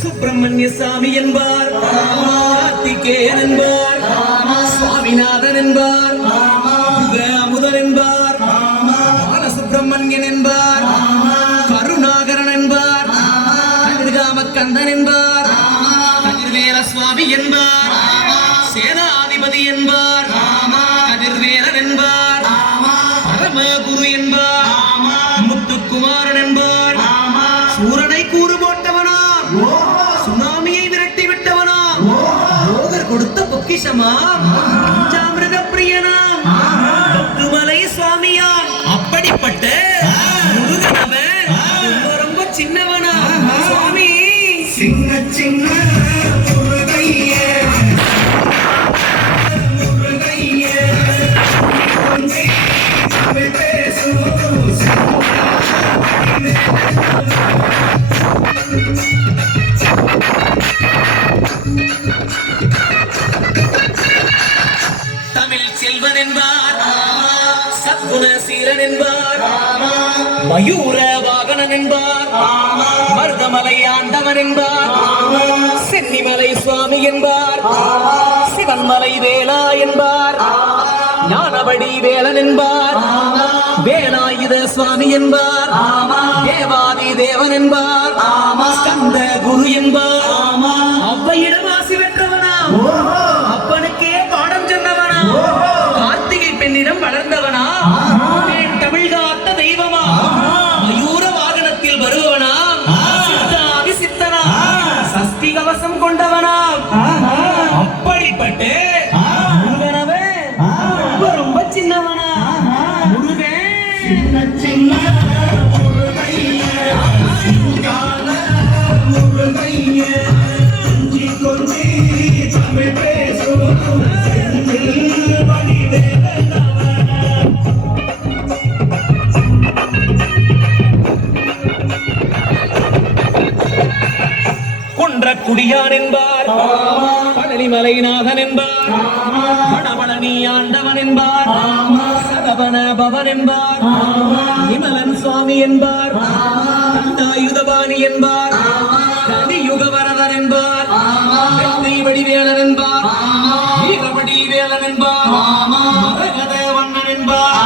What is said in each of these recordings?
சுப்பிரமணிய சாமி என்பார், கார்த்திகேயன் என்பார், சுவாமிநாதன் என்பார், முதல் என்பார், பாலசுப்பிரமணியன் என்பார், கருணாகரன் என்பார், கதிர்காமக்கந்தன் என்பார், கதிர்வேல சுவாமி என்பார், சேனாதிபதி என்பார், கதிர்வேலன் என்பார், பரமகுரு என்பார், முத்துக்குமாரன் என்பார், சூரனை கூறு போட்டவனா, சுனாமியை விரட்டி விட்டவனா, போகர் கொடுத்த பொக்கிஷமா, பஞ்சாமிரத பிரியனா, பத்துமலை சுவாமியா, அப்படிப்பட்ட முருகனவன் ரொம்ப சின்னவனா சுவாமி. சின்ன சின்ன தமிழ் செல்வன் என்பார், சத்குணசீலன் என்பார், மயூர வாகனன் என்பார், மருதமலை ஆண்டவன் என்பார், சென்னிமலை சுவாமி என்பார், சிவன்மலை வேலா என்பார், ஞானபடி வேலன் என்பார், வேலாயுத சுவாமி என்பார், தேவாதி தேவன் என்பார், ஸ்கந்த குரு என்பார், அவ்வையிடம் ஆசி பெற்றவனா, அப்பனுக்கே பாடம் சொன்னவனா, கார்த்திகை பெண்ணிடம் வளர்ந்தவனா, தமிழ் காத்த தெய்வமா, மயூர வாகனத்தில் வருபவனா, சித்தாதி சித்தனா, சஷ்டி கவசம் கொண்டவனா, அப்படிப்பட்டு முருகனவே ரொம்ப சின்னவனா, முருகன் சின்ன சின்ன குடியான் என்பார், பழனிமலைநாதன் என்பார், வடபழனி ஆண்டவன் என்பார், சதவன பவன் என்பார், விமலன் சுவாமி என்பார், தண்டாயுதபாணி என்பார், கலியுக வரதன் என்பார், வெற்றி வடிவேலன் என்பார், வீரபடி வேலன் என்பார், மரகத வண்ணன் என்பார்,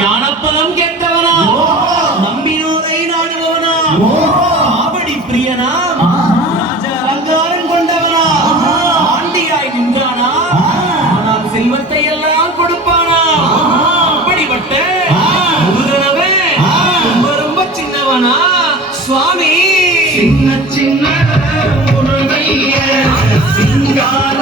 ஞானப்பலம் கேட்டவனா, நம்பினோரை நாடுபவனா, ஆவடி பிரியனா, செல்வத்தை எல்லாம் கொடுப்பானா, அப்படிப்பட்ட முருகனவே ரொம்ப சின்னவனா சுவாமி. சின்ன சின்ன முருகைய சிங்கார